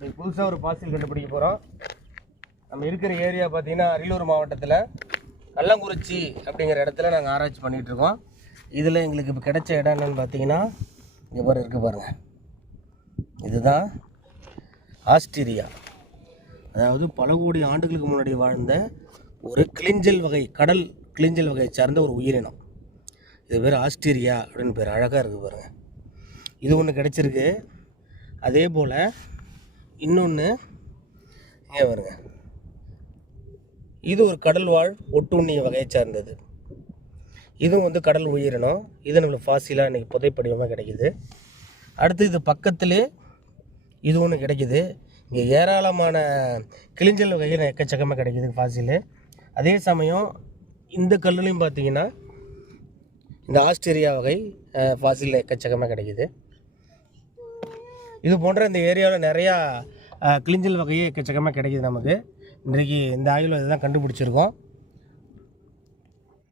புதுசாக ஒரு ஃபாசில் கண்டுபிடிக்க போகிறோம். நம்ம இருக்கிற ஏரியா பார்த்திங்கன்னா அரியலூர் மாவட்டத்தில் கள்ளங்குறிச்சி அப்படிங்கிற இடத்துல நாங்கள் ஆராய்ச்சி பண்ணிகிட்ருக்கோம். இதில் எங்களுக்கு இப்போ கிடைச்ச இடம் என்னென்னு பார்த்தீங்கன்னா இங்கே பாரு இருக்குது பாருங்கள். இதுதான் ஆஸ்திரியா. அதாவது பல கோடி ஆண்டுகளுக்கு முன்னாடி வாழ்ந்த ஒரு கிளிஞ்சல் வகை, கடல் கிளிஞ்சல் வகையை சார்ந்த ஒரு உயிரினம். இது பேர் ஆஸ்திரியா அப்படின்னு பேர். அழகாக இருக்குது பாருங்கள். இது ஒன்று கிடச்சிருக்கு. அதே போல் இன்னொன்று இங்கே பாருங்க. இது ஒரு கடல் வாழ் ஒட்டுண்ணி வகையை சார்ந்தது. இதுவும் வந்து கடல் உயிரினம். இது நம்மளுக்கு ஃபாசிலாக இன்றைக்கி புதைப்படிவமாக கிடைக்கிது. அடுத்து இது பக்கத்துலேயே இது ஒன்று கிடைக்கிது. இங்கே ஏராளமான கிளிஞ்சல் வகைகள் எக்கச்சக்கமாக கிடைக்கிது ஃபாசிலு. அதே சமயம் இந்த கல்லுலையும் பார்த்திங்கன்னா இந்த ஆஸ்திரேலியா வகை ஃபாசில் எக்கச்சக்கமாக கிடைக்கிது. இது போன்ற இந்த ஏரியாவில் நிறையா கிளிஞ்சல் வகையே எக்கச்சக்கமாக கிடைக்கிது நமக்கு. இன்றைக்கி இந்த ஆய்வில் இதுதான் கண்டுபிடிச்சிருக்கோம்.